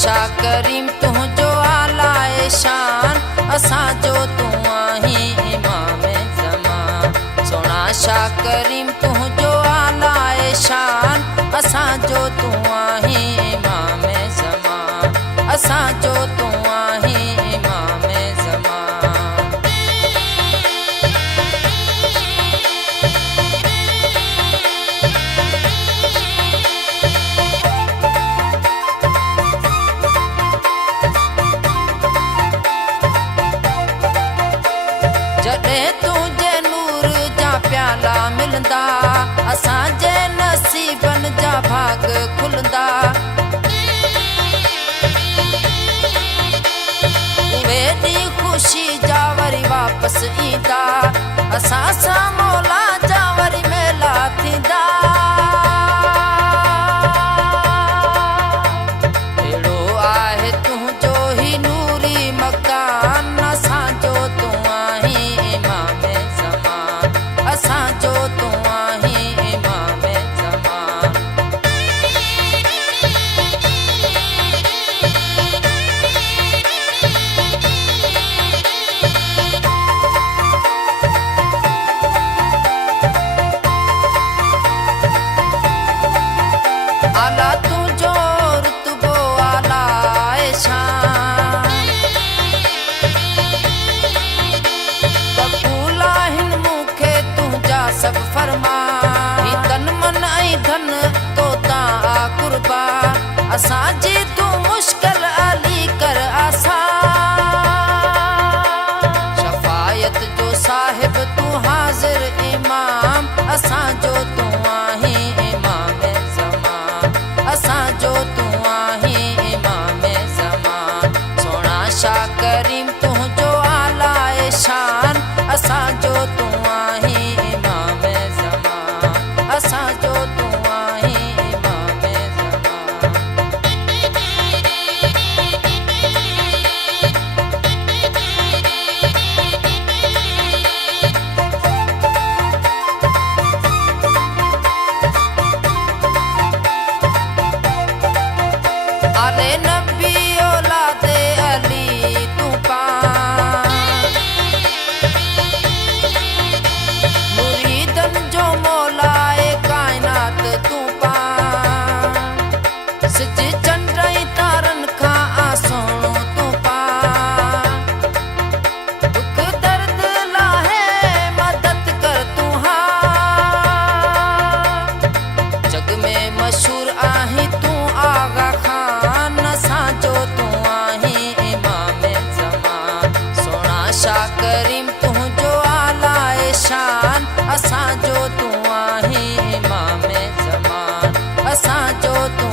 शाह करीम तुझो आलाए शान असांजो तू आहीं इमाम ज़मान। सोना शाह करीम तुझो आलाए शान असांजो तू आहीं इमाम ज़मान। असांजो तू आहीं इमाम ज़मान। जॾहिं तुझे नूर जा प्याला मिलंदा असांजे नसीबनि जा भाग खुलंदा। उहे ॾींहं ख़ुशी जा वरी वापसि ईंदा असां सां मौला जा वरी मेला थींदा। अहिड़ो आहे तुंहिंजो ही नूरी मकान असांजो तू असांजो तू आहीं इमाम ज़मान। आला तुझो रुतबो आला शान कबूल आहिनि मूंखे तुंहिंजा सभु फरमा। ही तन मन ऐं धन तो तां आ कुर्बा असांजी तूं मुश्किल अली कर आसान। शफ़ायत जो साहिब तूं हाज़िर इमाम असांजो तू आहीं इमाम ज़मान। असांजो तू आहीं इमाम ज़मान। सोना शाह करीम तुंहिंजो आलाए शान असांजो तू आहीं इमाम ज़मान। असांजो तू आहीं इमाम ज़मान। आले नबी औलादे अली तू पान मुरीदन जो मौलाए कायनात तू पान। सिज चंड ऐं तारनि खां आसोणो तू पान। दुख दर्द लाहे मदद कर तू हाँ। जग में मशहूर आहीं तू आगा खान असांजो तू आहीं इमाम ज़मान। सोना शाह करीम तुंहिंजो आलाए शान असांजो तू आहीं इमाम ज़मान। असांजो तू